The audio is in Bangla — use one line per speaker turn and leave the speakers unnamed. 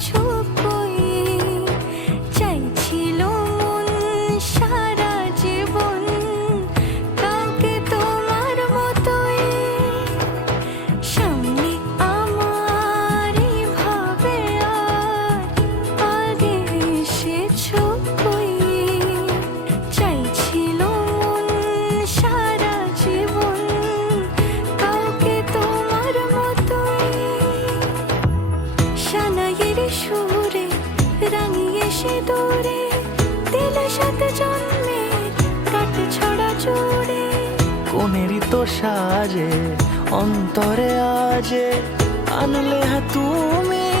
ছোট সে দূরে দিল সাথে জন্মের কাট ছড়া জোড়ে
কোনেরই তো সাজে, অন্তরে আজে, আনলে হা তুমি।